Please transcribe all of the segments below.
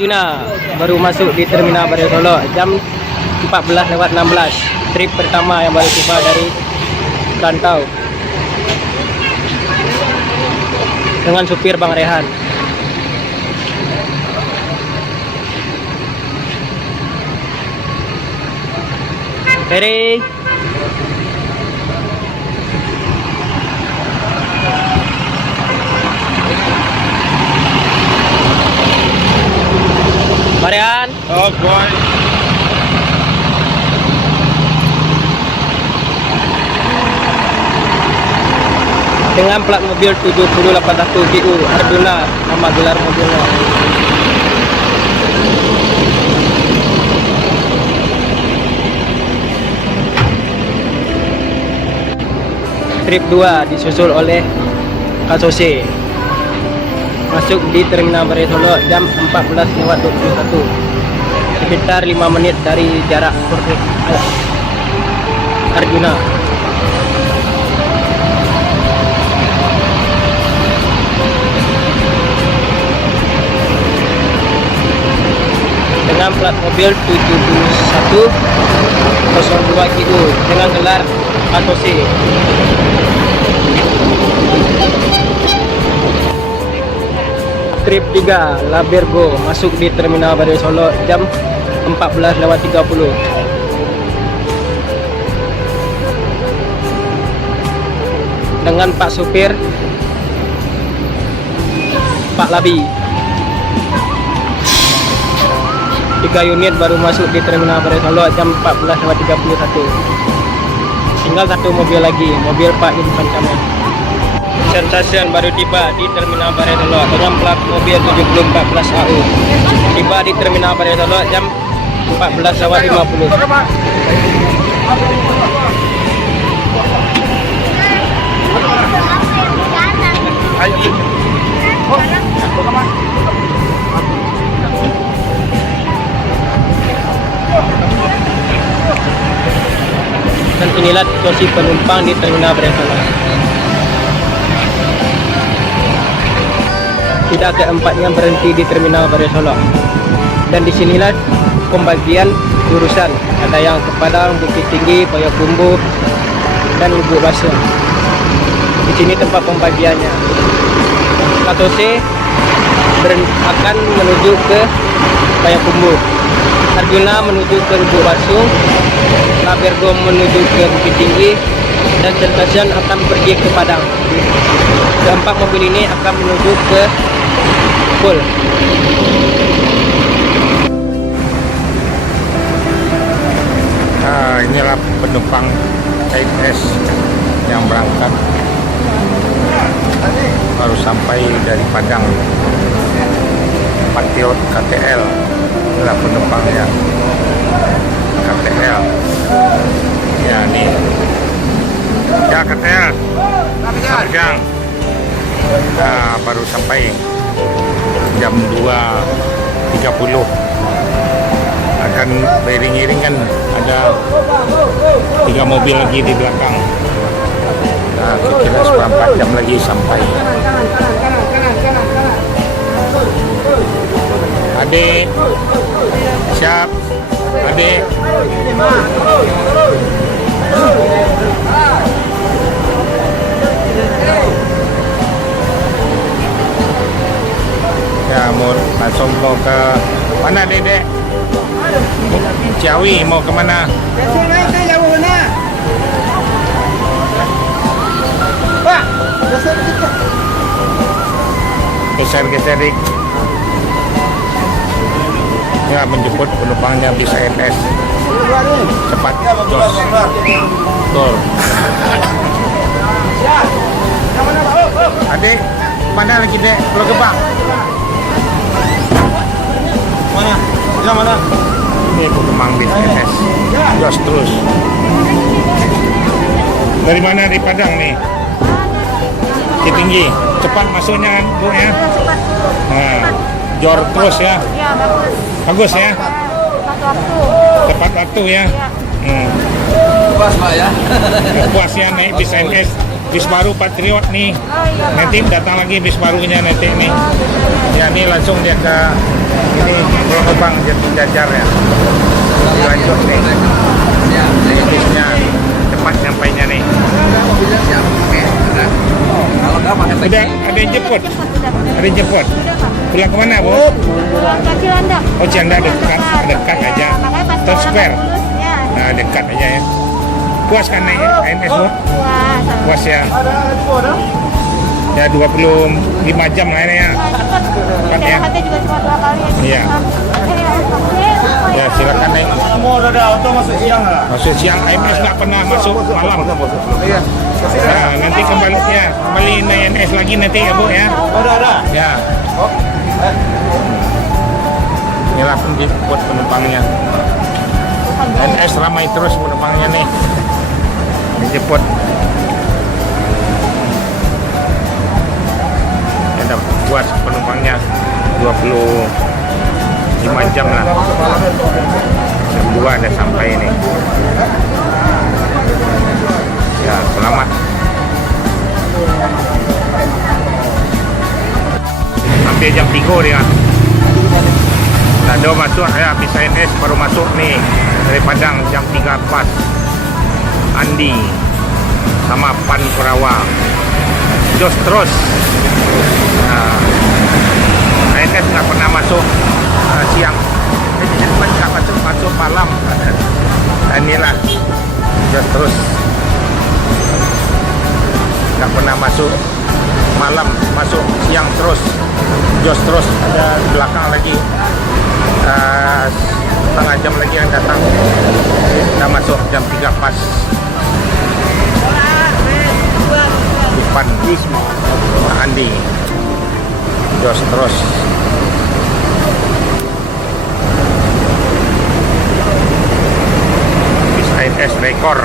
Arjuna baru masuk di Terminal Baraya Solo jam 14:16. Trip pertama yang baru tiba dari Rantau dengan supir Bang Rehan. Ferry. Marian. Oh boy. Dengan plat mobil 7081 GU Arjuna, nama gelar mobilnya. Trip 2 disusul oleh Kasose. Masuk di Terminal Baraya Solo jam 14:21. Sekitar 5 menit dari jarak Arjuna. Dengan plat mobil 7102 GU dengan gelar Kasose. Trip 3 Labergo masuk di Terminal Baraya Solo jam 14:30. Dengan Pak Supir Pak Labi. 3 unit baru masuk di Terminal Baraya Solo jam 14:31. Tinggal satu mobil lagi, mobil Pak Irfan Kamil. Sensation baru tiba di Terminal Baraya Solo dengan plat mobil 7014 AU. Tiba di Terminal Baraya Solo jam 14:50. Dan inilah situasi penumpang di Terminal Baraya Solo. Tidak keempatnya berhenti di Terminal Baraya Solo. Dan disinilah pembagian jurusan. Ada yang ke Padang, Bukit Tinggi, Payakumbuh, dan Lubuk Basah. Di sini tempat pembagiannya. Kasose akan menuju ke Payakumbuh. Arjuna menuju ke Lubuk Basah. Labergo menuju ke Bukit Tinggi. Dan Sensation akan pergi ke Padang. Keempat mobil ini akan menuju ke Pul. Inilah penumpang KMS yang berangkat baru sampai dari Padang. Patriot KTL. Inilah penumpangnya KTL. Ya ini. Ya KTL. Padang. Nah, baru sampai jam 2.30. Akan beriring-iring kan, ada 3 mobil lagi di belakang. Nah, kira-kira seperempat jam lagi sampai. Adik, siap, adik. Ya, mau langsung mau ke mana, Dedek? Ciawi, mau ke mana? Pak, Geser-geser. Ya, menjemput penumpangnya di CNS. Cepat, jos. Betul. Adik, mana lagi, Dek? Pulau Gebang. mana? Yang mana? Ini Kemang di CNS. Jos terus. Dari mana? Di Padang nih. Bukit Tinggi. Cepat masuknya kan, Bu ya? Cepat. Nah, jor terus ya. Iya, bagus. Bagus ya. Tepat waktu. Tepat waktu ya. Iya. Puas Pak ya. Puas ya naik bis CNS. Bis baru Patriot nih. Oh iya. Nanti datang lagi bis barunya nanti nih. Ya ini langsung dia ke ini. Subang Jati Jajar ya. Lanjut nih. Ini bisnya cepat sampainya nih. Kalau enggak pakai Udah ada yang jemput. Udah. Ada yang jemput. Udah, Pak. Pulang kemana Bu? Pulang ke Cilandak. Oh Cilandak dekat aja. Makanya pas Top sekolah Square. nggak lulus, ya. Nah dekat aja ya. Puas kan naik ANS Bu? Puas. Puas ya. Ya 25 jam lah ini ya. Cepat. Cepat ya. Istirahatnya juga cuma 2 kali aja. Iya. Ya silakan naik. Semua udah ada auto masuk siang lah. Masuk siang ANS nggak pernah masuk malam. Iya. Nah, nanti kembali naik ANS lagi nanti ya Bu ya. Ada. Ya. Inilah penjemput penumpangnya. NS ramai terus penumpangnya nih. Dijemput. Ya udah buat penumpangnya 25 jam lah. Jam 2 udah sampai ini. Ya, selamat. Hampir jam 3 dia. Tadi masuk ya, habis NS baru masuk nih dari Padang jam 3 pas. Andi sama Pan Purawa. Jos terus. Nah, NS nggak pernah masuk siang. Nggak masuk malam. Nah, inilah jos terus. Nggak pernah masuk malam, masuk siang terus. Jos terus, ada di belakang lagi setengah jam lagi yang datang. Kita masuk jam 3 pas. Depan Andi jos terus. Bis ANS rekor.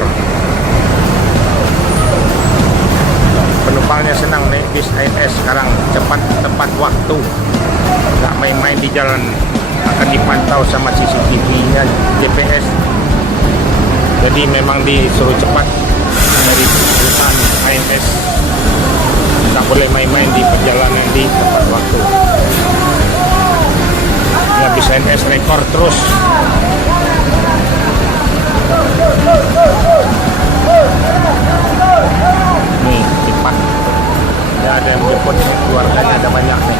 Penumpangnya senang nih bis ANS sekarang, cepat tepat waktu, nggak main-main di jalan, akan dipantau sama CCTV-nya GPS. Jadi memang disuruh cepat dari perusahaan ANS, nggak boleh main-main di perjalanan di tepat waktu. Ya bis ANS rekor terus. Nih cepat. Ya ada yang jemput keluarganya, ada banyak nih.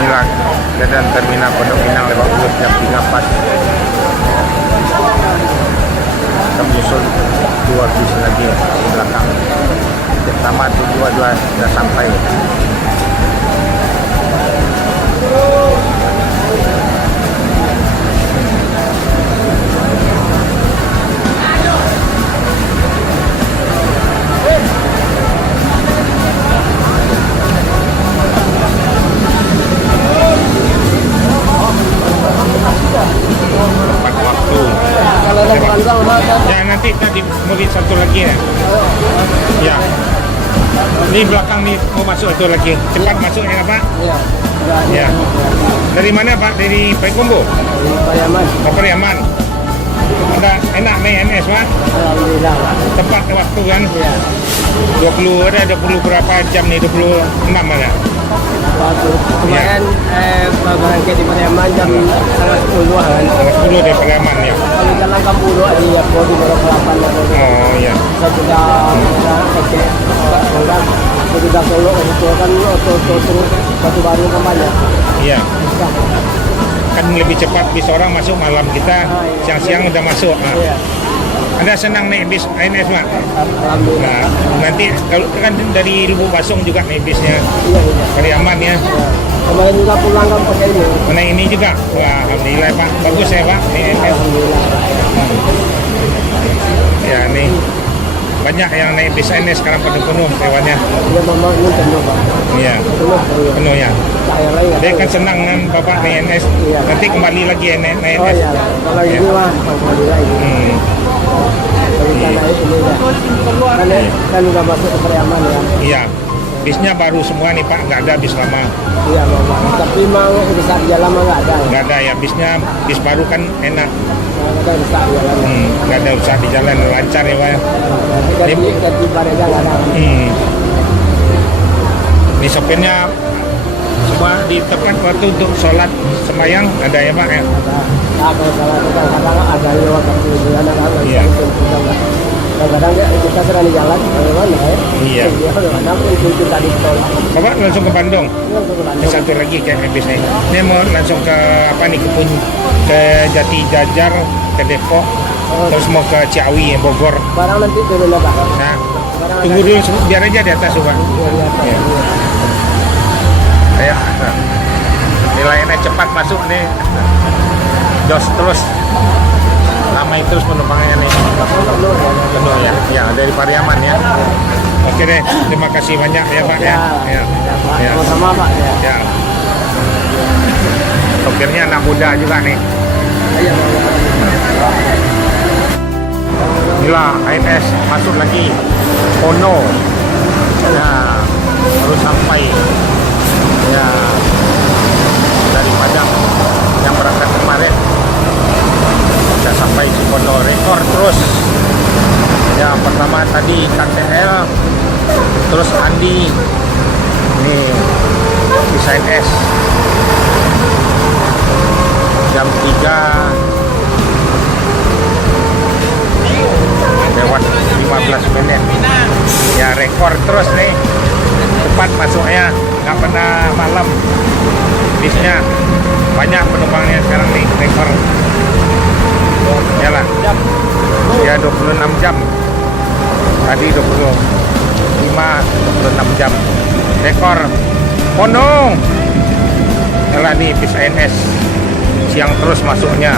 Inilah keadaan terminal Pondok Pinang Lebak Bulus jam 3 pas. Kita menyusul 2 bis lagi di belakang. Pertama itu 2 sudah sampai. Tepat waktu. Kalau rombongan sama Ya nanti murid satu lagi ya. Ya. Ini belakang nih mau masuk satu lagi. Cepat masuknya Pak. ya. Ya. Dari mana Pak? Dari Payakumbuh? Pariaman. Ke Pariaman. Ada enak nih NS Pak. Alhamdulillah. Tepat waktu kan? Ya. 20 berapa jam nih? 26 ada. Waktu kemarin berangkat di Pariaman jam setengah 10 kan. Setengah 10 dari Pariaman ya. Kalau jalan kampung dua di Bodi Borok 8 Oh iya. saya sudah cek enggak sudah Solo itu kan auto terus Batu Baru kemana Iya. Kan lebih cepat bis orang masuk malam, kita siang-siang udah masuk. Nah, iya Anda senang naik bis ANS Pak? alhamdulillah Nah, nanti kalau kan dari Lubuk Basung juga naik bisnya iya iya Pariaman ya. kemarin juga pulang kan pakai ini Mana ini juga? Wah, alhamdulillah Pak. Bagus ya Pak ANS. alhamdulillah Ya nih banyak yang naik bis ANS sekarang penuh hewannya. dia memang ini penuh Pak Iya, penuh penuh ya. saya lagi Dia kan senang kan Bapak naik ANS. Iya. Nanti kembali lagi naik oh ANS. iya kalau ini mah alhamdulillah ini Hmm, dari sana ini ya kan udah masuk ke Pariaman ya iya. Bisnya baru semua nih Pak, nggak ada bis lama. Iya Bapak. Tapi memang bisa di jalan mah nggak ada. Nggak ada ya, bis baru kan enak. Nggak ada bisa di jalan. Nggak ada usaha di jalan, lancar ya Pak ya. Ganti barangnya nggak ada. Ini sopirnya semua di tempat waktu untuk sholat sembahyang ada ya Pak ya. Apa salah kadang-kadang ada lewat waktu anak-anak. Iya. Kadang-kadang kita sedang di jalan, bagaimana ya? Iya. Dia kadang-kadang itu tadi tol. Bapak langsung ke Bandung. Ini satu lagi kayak bisnya. Ini mau langsung ke apa nih ke Jati Jajar, ke Depok, terus mau ke Ciawi, Bogor. Barang nanti turun Pak. Nah, tunggu dulu biar aja di atas Pak. Ya. Ya. Nilainya cepat masuk nih. Jos terus. Ramai terus penumpangnya nih. Penuh ya. Ya, dari Pariaman ya. Oke deh, terima kasih banyak ya Pak ya. Ya. Ya. Sama-sama Pak. Ya. Sopirnya anak muda juga nih. Iya. Inilah ANS masuk lagi. Ono. Ya, baru sampai. Ya, dari Padang yang berangkat kemarin. Sudah sampai Cipondo, rekor terus. Ya, pertama tadi KTL, terus Andi. Ini bisa ANS. Jam 3 lewat 15 menit. Ya, rekor terus nih. Cepat masuknya, nggak pernah malam. Bisnya banyak penumpangnya sekarang nih, rekor. Yalah. Ya 26 jam. Tadi 26 jam. Rekor. Pono. Yalah nih bis ANS. Siang terus masuknya.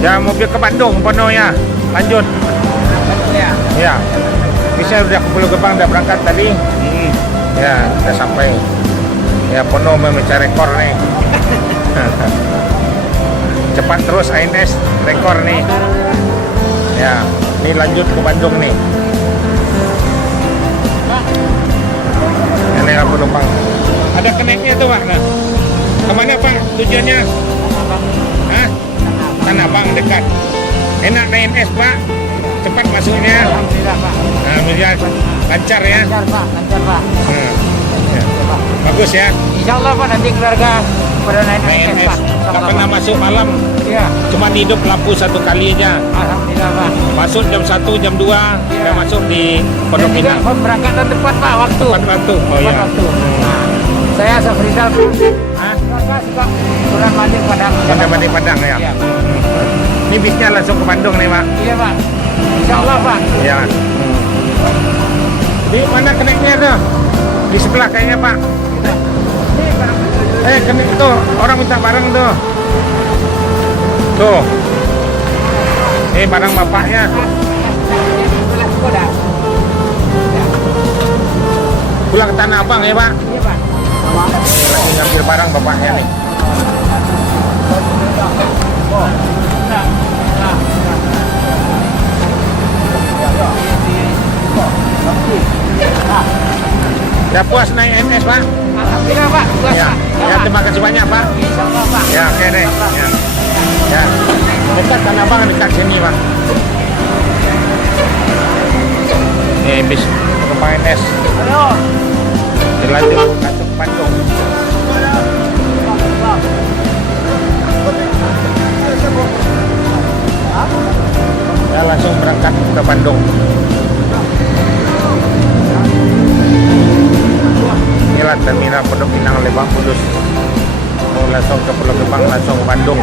Ya mobil ke Bandung, Pono ya. Lanjut. Ya. Bisnya udah ke Pulau Gebang, udah berangkat tadi. Ya, udah sampai. Ya Pono memecah rekor nih. Cepat terus ANS, rekor nih. Ya, ini lanjut ke Bandung nih. Ini apa penumpang? Ada keneknya tuh Pak. Nah, kemana Pak tujuannya? Hah? Tanah Abang dekat. Enak naik ANS Pak. Cepat masuknya. Alhamdulillah Pak. Alhamdulillah lancar ya. Lancar Pak, lancar Pak. Ya. Bagus ya. Insya Allah Pak nanti keluarga pada naik ANS Pak. Nggak pernah masuk malam. Iya. Cuma hidup lampu satu kali aja. Alhamdulillah Pak. Masuk jam 1, jam 2, udah masuk di Pondok Dan juga Pinang. pemberangkatan tepat Pak waktu. Tepat waktu. Oh Tepat iya. waktu. Nah, saya Safrizal Hah? keluarga suka Suran Mandi Padang. Bandar Padang ya. Iya. Ini bisnya langsung ke Bandung nih Pak. Iya Pak. Insya Allah Pak. Iya. Di mana keneknya tuh? Di sebelah kayaknya Pak. Kenek tuh orang minta barang tuh. Tuh. Ini barang bapaknya. Pulang ke Tanah Abang ya Pak. Iya Pak. Ini lagi ngambil barang bapaknya nih. Udah puas naik ANS Pak? Alhamdulillah Pak. Puas, Ya, Pak. ya terima kasih banyak Pak. Insya Allah Pak. Ya oke deh. Ya. Ya. Dekat Tanah Abang, dekat sini Pak. Ini bis penumpang ANS. Halo. Dilanjut ke Bandung. Ya langsung berangkat ke Bandung. Inilah terminal Pondok Pinang Lebak Bulus. Mau langsung ke Pulau Gebang, langsung ke Bandung.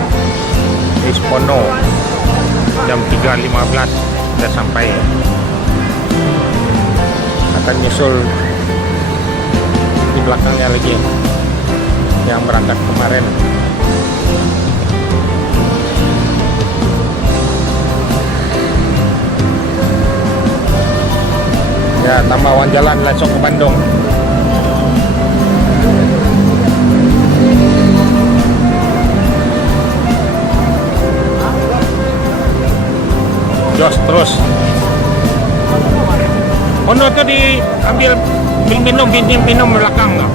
Di Spono. Jam 3.15 sudah sampai. Akan nyusul di belakangnya lagi yang berangkat kemarin. Ya, tambah uang jalan langsung ke Bandung. Jos terus. Ono tuh diambil minum belakang loh.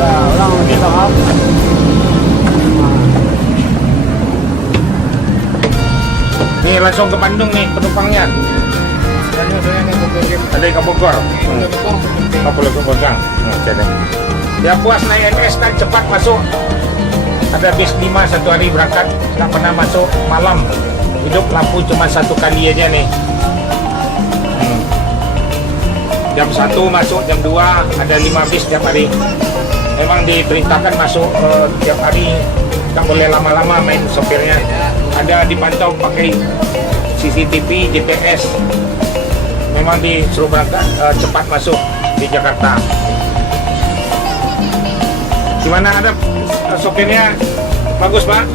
Ya, ulang kita maaf. Nih langsung ke Bandung nih penumpangnya. Ada yang ke Bogor. Oh, boleh ke Bogor. Ya puas naik NS kan cepat masuk. Ada bis 5 satu hari berangkat, nggak pernah masuk malam. Hidup lampu cuma satu kali aja nih. Jam 1 masuk, jam 2 ada 5 bis tiap hari. Memang diperintahkan masuk tiap hari, nggak boleh lama-lama main sopirnya. Ada dipantau pakai CCTV, GPS. Memang disuruh berangkat cepat masuk di Jakarta. Gimana, ada sopirnya bagus Pak?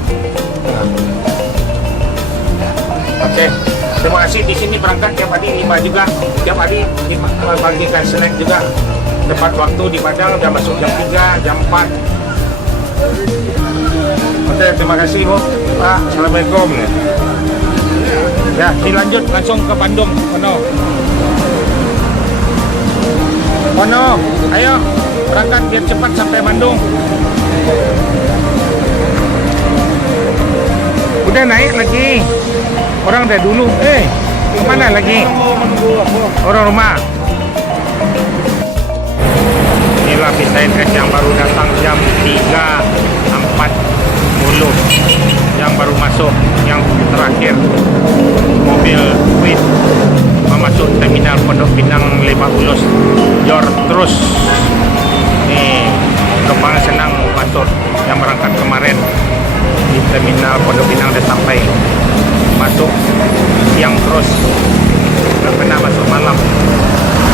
Oke, terima kasih. Di sini berangkat tiap hari 5 juga, tiap hari dibagikan snack juga. Tepat waktu di Padang, udah masuk jam 3, jam 4. Oke, terima kasih Bu. Pak, Assalamualaikum. Ya, dilanjut langsung ke Bandung. Ono, ayo berangkat biar cepat sampai Bandung. Udah naik lagi. Orang udah dulu. Kemana lagi? Orang rumah. Inilah bis NS yang baru datang jam 3.40. Yang baru masuk, yang terakhir. Mobil Swift masuk terminal Pondok Pinang Lebak Bulus. Jor terus. Nih, penumpang senang masuk yang berangkat kemarin di terminal Pondok Pinang udah sampai. Masuk siang terus, nggak pernah masuk malam.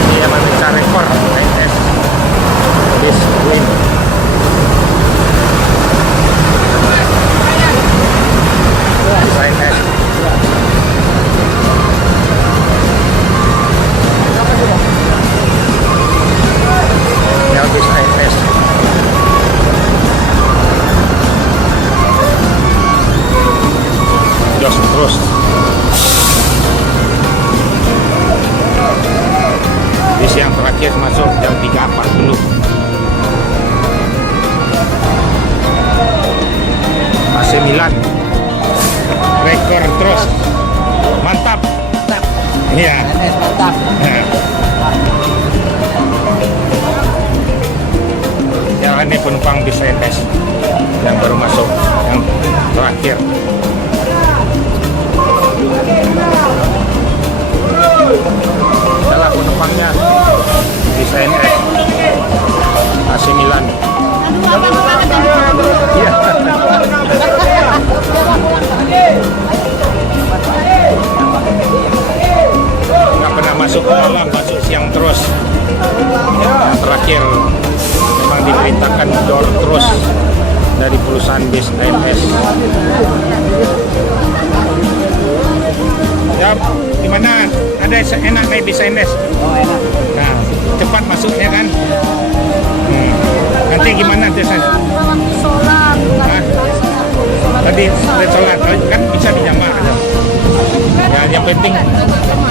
Ini yang bisa rekor NS bis Win. Bisa NS. Ya bisa NS. Jos terus. Bis yang terakhir masuk jam 3.40. AC Milan rekor terus. Mantap. Iya. Mantap. Yang ini penumpang bis NS yang baru masuk, yang terakhir. Adalah penumpangnya bis NS AC Milan. Iya. Nggak pernah masuk malam, masuk siang terus. Yang terakhir memang diperintahkan door terus dari perusahaan bis NS. Ya, gimana? Ada enak naik bis NS? Oh, enak. Nah, cepat masuknya kan? Nanti gimana biasanya? Sholat. Tadi sholat kan bisa dijamak aja. Ya, yang penting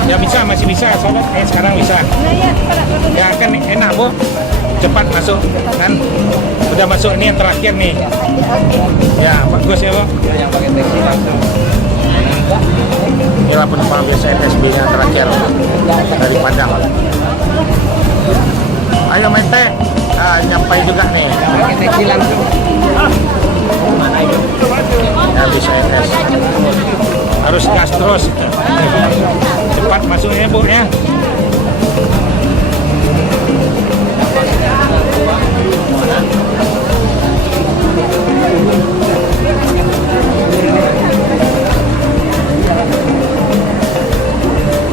ya bisa, masih bisa sholat. Sekarang bisa. Ya kan enak Bu, cepat masuk kan? Udah masuk ini yang terakhir nih. Ya bagus ya Bu. Ya, yang pakai taksi langsung. Inilah penumpang bis NSB yang terakhir dari Padang. Ayo Mente, nyampai juga nih. Pakai taksi langsung. Ya, bis NS harus gas terus. Cepat masuknya Bu ya.